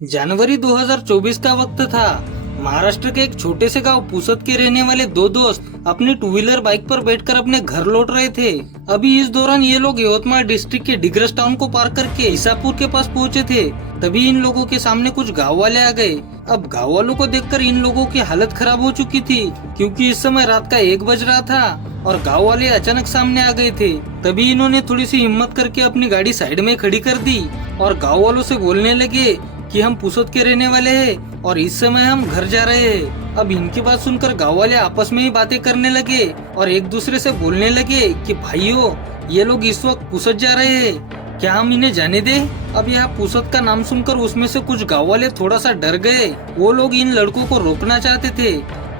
जनवरी 2024 का वक्त था। महाराष्ट्र के एक छोटे से गांव पुसद के रहने वाले दो दोस्त अपनी टू व्हीलर बाइक पर बैठकर अपने घर लौट रहे थे। अभी इस दौरान ये लोग यवतमाळ डिस्ट्रिक्ट के डिग्रस टाउन को पार करके ईसापुर के पास पहुंचे थे। तभी इन लोगों के सामने कुछ गांव वाले आ गए। अब गांव वालों को देखकर इन लोगों की हालत खराब हो चुकी थी, क्योंकि इस समय रात का 1 बज रहा था और गांव वाले अचानक सामने आ गए थे। तभी इन्होंने थोड़ी सी हिम्मत करके अपनी गाड़ी साइड में खड़ी कर दी और गांव वालों से बोलने लगे कि हम पुसद के रहने वाले हैं और इस समय हम घर जा रहे हैं। अब इनकी बात सुनकर गांव वाले आपस में ही बातें करने लगे और एक दूसरे से बोलने लगे कि भाइयों, ये लोग इस वक्त पुसद जा रहे हैं, क्या हम इन्हें जाने दें? अब यहाँ पुसद का नाम सुनकर उसमें से कुछ गांव वाले थोड़ा सा डर गए। वो लोग इन लड़कों को रोकना चाहते थे,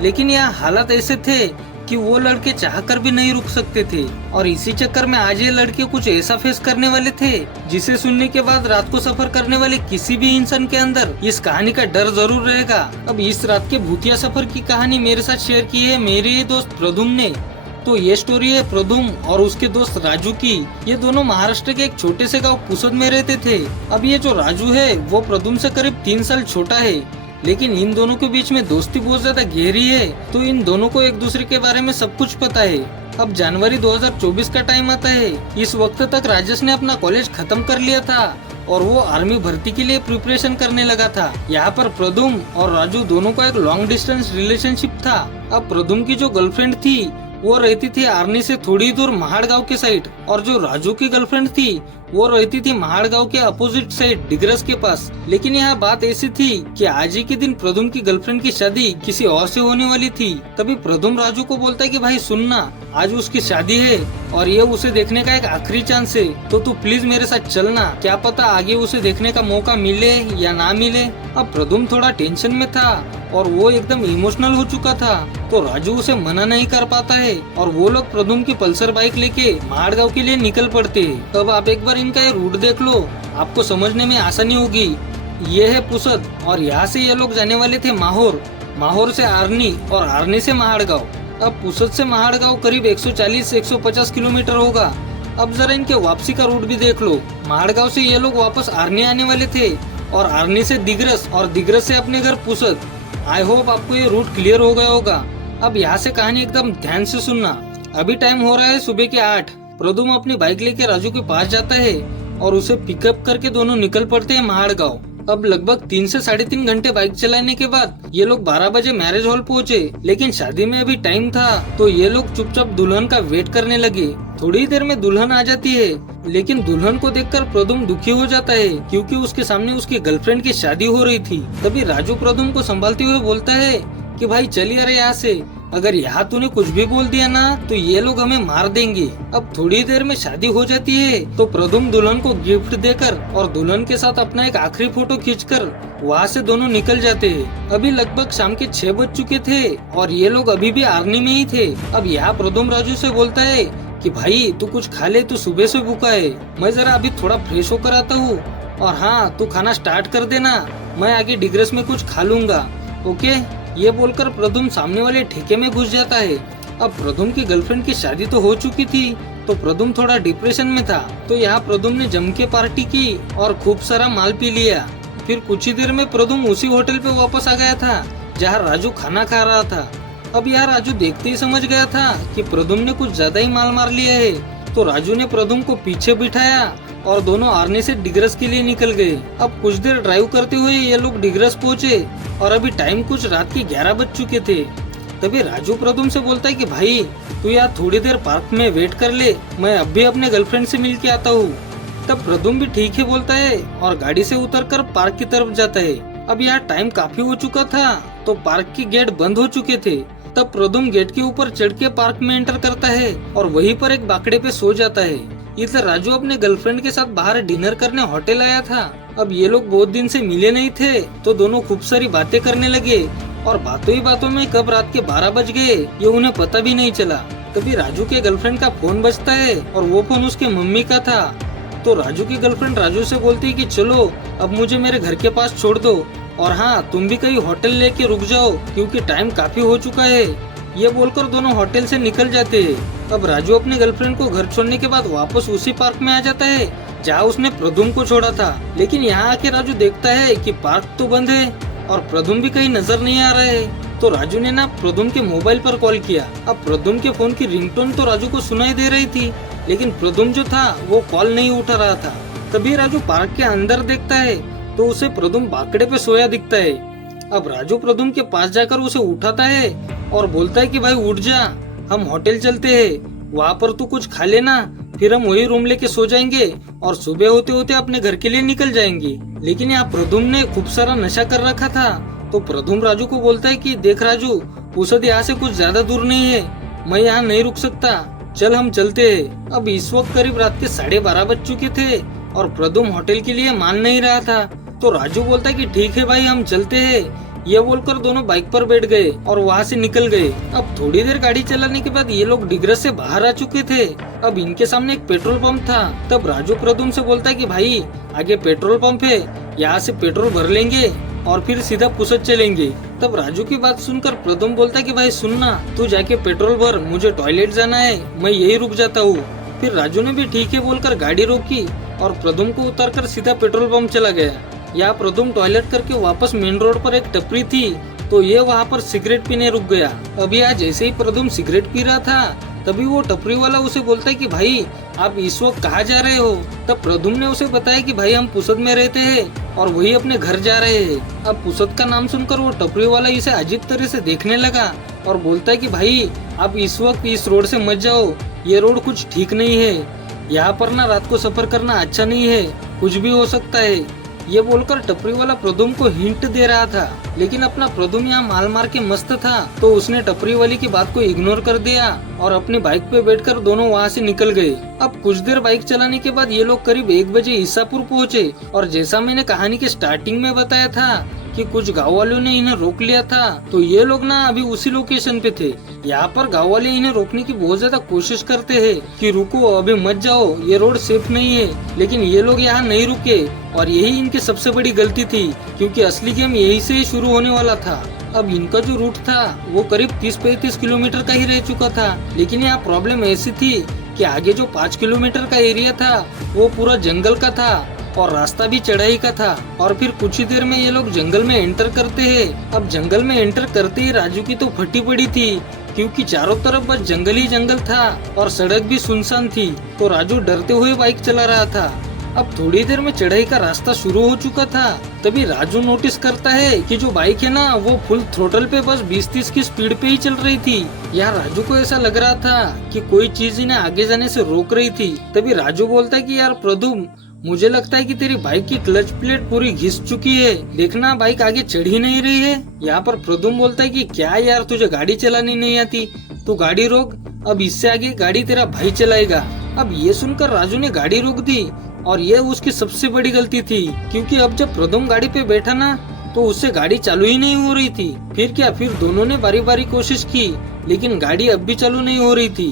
लेकिन यहाँ हालात ऐसे थे कि वो लड़के चाहकर भी नहीं रुक सकते थे और इसी चक्कर में आज ये लड़के कुछ ऐसा फेस करने वाले थे जिसे सुनने के बाद रात को सफर करने वाले किसी भी इंसान के अंदर इस कहानी का डर जरूर रहेगा। अब इस रात के भूतिया सफर की कहानी मेरे साथ शेयर की है मेरे ये दोस्त प्रदुम ने। तो ये स्टोरी है प्रदुम और उसके दोस्त राजू की। ये दोनों महाराष्ट्र के एक छोटे से गाँव पुसद में रहते थे। अब ये जो राजू है वो प्रदुम से करीब 3 साल छोटा है, लेकिन इन दोनों के बीच में दोस्ती बहुत ज्यादा गहरी है, तो इन दोनों को एक दूसरे के बारे में सब कुछ पता है। अब जनवरी 2024 का टाइम आता है। इस वक्त तक राजेश ने अपना कॉलेज खत्म कर लिया था और वो आर्मी भर्ती के लिए प्रिपरेशन करने लगा था। यहाँ पर प्रदुम और राजू दोनों का एक लॉन्ग डिस्टेंस रिलेशनशिप था। अब प्रदुम की जो गर्लफ्रेंड थी वो रहती थी आर्नी से थोड़ी दूर महाड़ गाँव के साइड, और जो राजू की गर्लफ्रेंड थी वो रहती थी महाड़ गाँव के अपोजिट साइड डिग्रस के पास। लेकिन यहाँ बात ऐसी थी कि आज ही के दिन प्रदुम की गर्लफ्रेंड की शादी किसी और से होने वाली थी। तभी प्रदुम राजू को बोलता है कि भाई सुनना, आज उसकी शादी है और ये उसे देखने का एक आखिरी चांस है, तो तू प्लीज मेरे साथ चलना, क्या पता आगे उसे देखने का मौका मिले या ना मिले। अब प्रदुम थोड़ा टेंशन में था और वो एकदम इमोशनल हो चुका था, तो राजू उसे मना नहीं कर पाता है और वो लोग प्रदुम की पल्सर बाइक लेके महाड़ गाँव के लिए निकल पड़ते हैं। तब आप एक बार इनका ये रूट देख लो, आपको समझने में आसानी होगी। ये है पुसद और यहाँ से ये लोग जाने वाले थे माहौर, माहौर से आर्नी और आर्नी से महाड़ गाँव। अब पुसद से महाड़ गाँव करीब 140-150 किलोमीटर होगा। अब जरा इनके वापसी का रूट भी देख लो। महाड़ गाँव से ये लोग वापस आर्नी आने वाले थे और आर्नी से दिग्रस और दिग्रस से अपने घर पुसद। आई होप आपको ये रूट क्लियर हो गया होगा। अब यहाँ से कहानी एकदम ध्यान से सुनना। अभी टाइम हो रहा है सुबह के 8। प्रदुम अपनी बाइक लेके राजू के पास जाता है और उसे पिकअप करके दोनों निकल पड़ते हैं महाड़ गाँव। अब लगभग 3 से 3.5 घंटे बाइक चलाने के बाद ये लोग 12 बजे मैरिज हॉल पहुँचे, लेकिन शादी में अभी टाइम था तो ये लोग चुपचाप दुल्हन का वेट करने लगे। थोड़ी देर में दुल्हन आ जाती है, लेकिन दुल्हन को देखकर प्रदुम दुखी हो जाता है, क्योंकि उसके सामने उसकी गर्लफ्रेंड की शादी हो रही थी। तभी राजू प्रदुम को संभालते हुए बोलता है कि भाई चल यार यहाँ से, अगर यहाँ तूने कुछ भी बोल दिया ना तो ये लोग हमें मार देंगे। अब थोड़ी देर में शादी हो जाती है तो प्रदुम दुल्हन को गिफ्ट देकर और दुल्हन के साथ अपना एक आखिरी फोटो खींचकर वहाँ से दोनों निकल जाते हैं। अभी लगभग शाम के 6 बज चुके थे और ये लोग अभी भी आर्मी में ही थे। अब यहाँ प्रदुम राजू से बोलता है कि भाई तू कुछ खा ले, तू सुबह से भूखा है, मैं जरा अभी थोड़ा फ्रेश होकर आता हूँ, और हाँ तू खाना स्टार्ट कर देना, मैं आगे डिग्रस में कुछ खा लूंगा, ओके। ये बोलकर प्रदुम सामने वाले ठेके में घुस जाता है। अब प्रदुम की गर्लफ्रेंड की शादी तो हो चुकी थी, तो प्रदुम थोड़ा डिप्रेशन में था, तो यहाँ प्रदुम ने जम के पार्टी की और खूब सारा माल पी लिया। फिर कुछ ही देर में प्रदुम उसी होटल पे वापस आ गया था जहाँ राजू खाना खा रहा था। अब यहाँ राजू देखते ही समझ गया था कि प्रदुम ने कुछ ज्यादा ही माल मार लिया है, तो राजू ने प्रदुम को पीछे बिठाया और दोनों आर्नी से डिग्रस के लिए निकल गए। अब कुछ देर ड्राइव करते हुए ये लोग डिग्रस पहुँचे और अभी टाइम कुछ रात के 11 बज चुके थे। तभी राजू प्रदुम से बोलता है कि भाई तू यहाँ थोड़ी देर पार्क में वेट कर ले, मैं अब भी अपने गर्लफ्रेंड से मिल के आता हूँ। तब प्रदुम भी ठीक है बोलता है और गाड़ी से उतरकर पार्क की तरफ जाता है। अब यहाँ टाइम काफी हो चुका था तो पार्क के गेट बंद हो चुके थे। तब प्रदुम गेट के ऊपर चढ़ के पार्क में एंटर करता है और वहीं पर एक बाकड़े पे सो जाता है। इधर राजू अपने गर्लफ्रेंड के साथ बाहर डिनर करने होटल आया था। अब ये लोग बहुत दिन से मिले नहीं थे, तो दोनों खूब सारी बातें करने लगे और बातों ही बातों में कब रात के 12 बज गए ये उन्हें पता भी नहीं चला। तभी राजू के गर्लफ्रेंड का फोन बजता है और वो फोन उसके मम्मी का था। तो राजू की गर्लफ्रेंड राजू से बोलती है कि चलो अब मुझे मेरे घर के पास छोड़ दो, और हाँ तुम भी कहीं होटल लेके रुक जाओ क्योंकि टाइम काफी हो चुका है। ये बोलकर दोनों होटल से निकल जाते हैं। अब राजू अपने गर्लफ्रेंड को घर छोड़ने के बाद वापस उसी पार्क में आ जाता है जहाँ उसने प्रदुम को छोड़ा था। लेकिन यहाँ आके राजू देखता है कि पार्क तो बंद है और प्रदुम भी कहीं नजर नहीं आ रहा है। तो राजू ने ना प्रदुम के मोबाइल पर कॉल किया। अब प्रदुम के फोन की रिंगटोन तो राजू को सुनाई दे रही थी, लेकिन प्रदुम जो था वो कॉल नहीं उठा रहा था। तभी राजू पार्क के अंदर देखता है तो उसे प्रदुम बाकड़े पे सोया दिखता है। अब राजू प्रदुम के पास जाकर उसे उठाता है और बोलता है कि भाई उठ जा, हम होटल चलते हैं, वहाँ पर तू कुछ खा लेना, फिर हम वही रूम लेके सो जाएंगे और सुबह होते होते अपने घर के लिए निकल जाएंगे। लेकिन यहाँ प्रदुम ने खूब सारा नशा कर रखा था। तो प्रदुम राजू को बोलता है कि देख राजू, पुसद यहाँ से कुछ ज्यादा दूर नहीं है, मैं यहाँ नहीं रुक सकता, चल हम चलते हैं। अब इस वक्त करीब रात के 12:30 बज चुके थे और प्रदुम होटल के लिए मान नहीं रहा था। तो राजू बोलता है कि ठीक है भाई, हम चलते हैं। ये बोलकर दोनों बाइक पर बैठ गए और वहाँ से निकल गए। अब थोड़ी देर गाड़ी चलाने के बाद ये लोग डिग्रस से बाहर आ चुके थे। अब इनके सामने एक पेट्रोल पंप था। तब राजू प्रदुम से बोलता है कि भाई आगे पेट्रोल पंप है, यहाँ से पेट्रोल भर लेंगे और फिर सीधा पुसद चलेंगे। तब राजू की बात सुनकर प्रदुम बोलता है कि भाई सुनना, तू जाके पेट्रोल भर, मुझे टॉयलेट जाना है, मैं यही रुक जाता हूँ। फिर राजू ने भी ठीक है बोलकर गाड़ी रोकी और प्रदुम को उतारकर सीधा पेट्रोल पंप चला गया। यहाँ प्रदुम टॉयलेट करके वापस मेन रोड पर एक टपरी थी तो ये वहाँ पर सिगरेट पीने रुक गया। अभी आज जैसे ही प्रदुम सिगरेट पी रहा था तभी वो टपरी वाला उसे बोलता है कि भाई आप इस वक्त कहाँ जा रहे हो। तब प्रदुम ने उसे बताया कि भाई हम पुसद में रहते हैं और वही अपने घर जा रहे हैं। अब पुसद का नाम सुनकर वो टपरी वाला इसे अजीब तरह से देखने लगा और बोलता है कि भाई आप इस वक्त इस रोड से मत जाओ, ये रोड कुछ ठीक नहीं है, यहाँ पर ना रात को सफर करना अच्छा नहीं है, कुछ भी हो सकता है। ये बोलकर टपरी वाला प्रदुम को हिंट दे रहा था। लेकिन अपना प्रदुम यहाँ माल मार के मस्त था तो उसने टपरी वाली की बात को इग्नोर कर दिया और अपनी बाइक पे बैठकर दोनों वहाँ से निकल गए। अब कुछ देर बाइक चलाने के बाद ये लोग करीब 1 बजे ईसापुर पहुँचे और जैसा मैंने कहानी के स्टार्टिंग में बताया था कि कुछ गाँव वालों ने इन्हें रोक लिया था, तो ये लोग ना अभी उसी लोकेशन पे थे। यहाँ पर गाँव वाले इन्हें रोकने की बहुत ज्यादा कोशिश करते हैं कि रुको, अभी मत जाओ, ये रोड सेफ नहीं है। लेकिन ये लोग यहाँ नहीं रुके और यही इनकी सबसे बड़ी गलती थी, क्योंकि असली गेम यही से ही शुरू होने वाला था। अब इनका जो रूट था वो करीब 30-35 किलोमीटर का ही रह चुका था। लेकिन यहाँ प्रॉब्लम ऐसी थी कि आगे जो 5 किलोमीटर का एरिया था वो पूरा जंगल का था और रास्ता भी चढ़ाई का था। और फिर कुछ ही देर में ये लोग जंगल में एंटर करते हैं। अब जंगल में एंटर करते ही राजू की तो फटी पड़ी थी, क्योंकि चारों तरफ बस जंगल ही जंगल था और सड़क भी सुनसान थी। तो राजू डरते हुए बाइक चला रहा था। अब थोड़ी देर में चढ़ाई का रास्ता शुरू हो चुका था। तभी राजू नोटिस करता है कि जो बाइक है ना वो फुल थ्रोटल पे बस 20-30 की स्पीड पे ही चल रही थी। यार राजू को ऐसा लग रहा था कि कोई चीज इन्हें आगे जाने से रोक रही थी। तभी राजू बोलता है कि यार प्रदुम, मुझे लगता है कि तेरी बाइक की क्लच प्लेट पूरी घिस चुकी है, देखना बाइक आगे चढ़ ही नहीं रही है। यहाँ पर प्रदुम बोलता है कि क्या यार, तुझे गाड़ी चलानी नहीं आती, तू गाड़ी रोक, अब इससे आगे गाड़ी तेरा भाई चलाएगा। अब ये सुनकर राजू ने गाड़ी रोक दी और ये उसकी सबसे बड़ी गलती थी, क्योंकि अब जब प्रदुम गाड़ी पे बैठा ना तो उससे गाड़ी चालू ही नहीं हो रही थी। फिर क्या, फिर दोनों ने बारी बारी कोशिश की लेकिन गाड़ी अब भी चालू नहीं हो रही थी।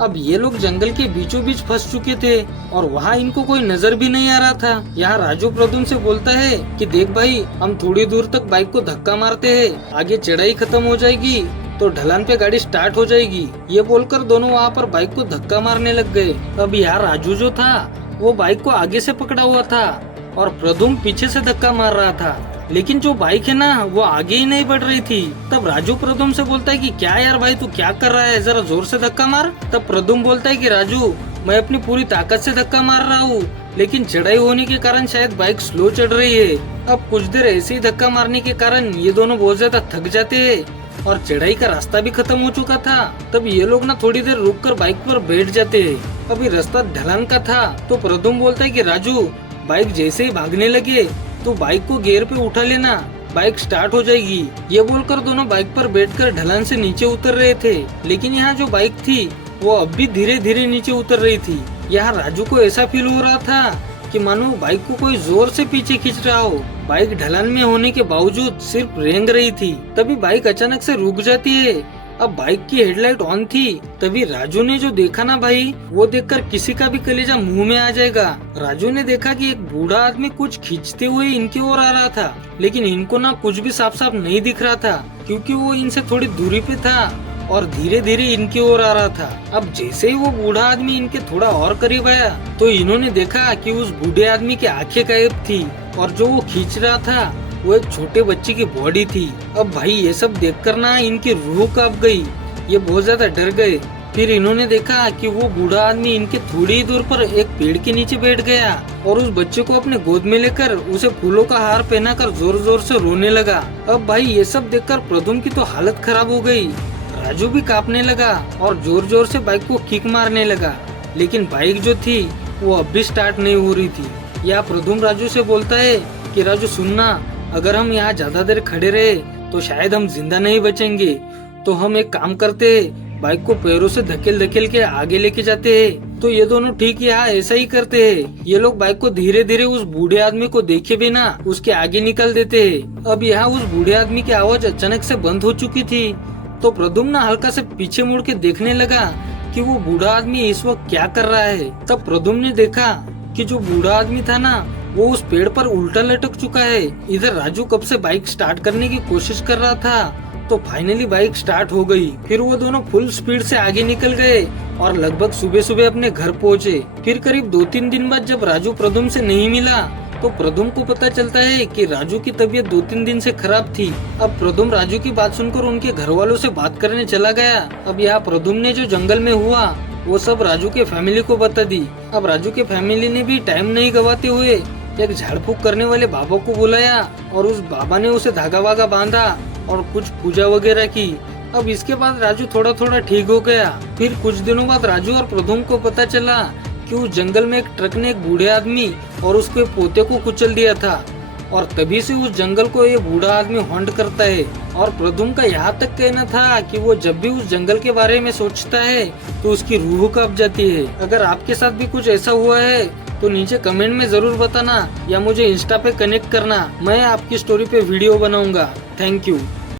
अब ये लोग जंगल के बीचों बीच फंस चुके थे और वहाँ इनको कोई नजर भी नहीं आ रहा था। यहाँ राजू प्रदुम से बोलता है कि देख भाई, हम थोड़ी दूर तक बाइक को धक्का मारते हैं, आगे चढ़ाई खत्म हो जाएगी तो ढलान पे गाड़ी स्टार्ट हो जाएगी। ये बोलकर दोनों वहाँ पर बाइक को धक्का मारने लग गए। अब यहाँ राजू जो था वो बाइक को आगे से पकड़ा हुआ था और प्रदुम पीछे से धक्का मार रहा था, लेकिन जो बाइक है ना वो आगे ही नहीं बढ़ रही थी। तब राजू प्रदुम से बोलता है कि क्या यार भाई, तू क्या कर रहा है, जरा जोर से धक्का मार। तब प्रदुम बोलता है कि राजू, मैं अपनी पूरी ताकत से धक्का मार रहा हूँ, लेकिन चढ़ाई होने के कारण शायद बाइक स्लो चढ़ रही है। अब कुछ देर ऐसे ही धक्का मारने के कारण ये दोनों बहुत ज्यादा थक जाते हैं और चढ़ाई का रास्ता भी खत्म हो चुका था। तब ये लोग ना थोड़ी देर रुककर बाइक पर बैठ जाते हैं। अभी रास्ता ढलान का था तो प्रदुम बोलता है कि राजू, बाइक जैसे ही भागने लगे तो बाइक को गियर पे उठा लेना, बाइक स्टार्ट हो जाएगी। ये बोलकर दोनों बाइक पर बैठकर ढलान से नीचे उतर रहे थे, लेकिन यहाँ जो बाइक थी वो अब भी धीरे धीरे नीचे उतर रही थी। यहाँ राजू को ऐसा फील हो रहा था कि मानो बाइक को कोई जोर से पीछे खींच रहा हो। बाइक ढलान में होने के बावजूद सिर्फ रेंग रही थी। तभी बाइक अचानक से रुक जाती है। अब बाइक की हेडलाइट ऑन थी। तभी राजू ने जो देखा ना भाई, वो देखकर किसी का भी कलेजा मुंह में आ जाएगा। राजू ने देखा कि एक बूढ़ा आदमी कुछ खींचते हुए इनकी ओर आ रहा था, लेकिन इनको ना कुछ भी साफ साफ नहीं दिख रहा था, क्योंकि वो इनसे थोड़ी दूरी पे था और धीरे धीरे इनकी ओर आ रहा था। अब जैसे ही वो बूढ़ा आदमी इनके थोड़ा और करीब आया तो इन्होंने देखा कि उस बूढ़े आदमी की आंखें गायब थी और जो वो खींच रहा था वो एक छोटे बच्चे की बॉडी थी। अब भाई ये सब देखकर ना इनकी रूह कांप गई, ये बहुत ज्यादा डर गए। फिर इन्होंने देखा कि वो बूढ़ा आदमी इनके थोड़ी ही दूर पर एक पेड़ के नीचे बैठ गया और उस बच्चे को अपने गोद में लेकर उसे फूलों का हार पहनाकर जोर जोर से रोने लगा। अब भाई ये सब देखकर प्रद्युम्न की तो हालत खराब हो गई। राजू भी कांपने लगा और जोर जोर से बाइक को किक मारने लगा, लेकिन बाइक जो थी वो अब भी स्टार्ट नहीं हो रही थी। या प्रद्युम्न राजू से बोलता है कि राजू सुनना, अगर हम यहाँ ज्यादा देर खड़े रहे तो शायद हम जिंदा नहीं बचेंगे, तो हम एक काम करते हैं, बाइक को पैरों से धकेल धकेल के आगे लेके जाते हैं। तो ये दोनों ठीक यहाँ ऐसा ही करते हैं। ये लोग बाइक को धीरे धीरे उस बूढ़े आदमी को देखे बिना उसके आगे निकल देते हैं। अब यहाँ उस बूढ़े आदमी की आवाज अचानक से बंद हो चुकी थी, तो प्रद्युम्न हल्का से पीछे मुड़ के देखने लगा कि वो बूढ़ा आदमी इस वक्त क्या कर रहा है। तब प्रद्युम्न ने देखा कि जो बूढ़ा आदमी था ना वो उस पेड़ पर उल्टा लटक चुका है। इधर राजू कब से बाइक स्टार्ट करने की कोशिश कर रहा था, तो फाइनली बाइक स्टार्ट हो गई। फिर वो दोनों फुल स्पीड से आगे निकल गए और लगभग सुबह सुबह अपने घर पहुँचे। फिर करीब 2-3 दिन बाद जब राजू प्रद्युम्न से नहीं मिला तो प्रद्युम्न को पता चलता है कि राजू की तबीयत 2-3 दिन से खराब थी। अब प्रद्युम्न राजू की बात सुनकर उनके घर वालों से बात करने चला गया। अब यहाँ प्रद्युम्न ने जो जंगल में हुआ वो सब राजू के फैमिली को बता दी। अब राजू के फैमिली ने भी टाइम नहीं गवाते हुए एक झाड़ फूक करने वाले बाबा को बुलाया और उस बाबा ने उसे धागा वागा बांधा और कुछ पूजा वगैरह की। अब इसके बाद राजू थोड़ा थोड़ा ठीक हो गया। फिर कुछ दिनों बाद राजू और प्रद्युम्न को पता चला कि उस जंगल में एक ट्रक ने एक बूढ़े आदमी और उसके पोते को कुचल दिया था और तभी से उस जंगल को ये बूढ़ा आदमी हॉन्ट करता है। और प्रद्युम्न का यहाँ तक कहना था कि वो जब भी उस जंगल के बारे में सोचता है तो उसकी रूह कांप जाती है। अगर आपके साथ भी कुछ ऐसा हुआ है तो नीचे कमेंट में जरूर बताना या मुझे इंस्टा पे कनेक्ट करना, मैं आपकी स्टोरी पे वीडियो बनाऊंगा। Thank you.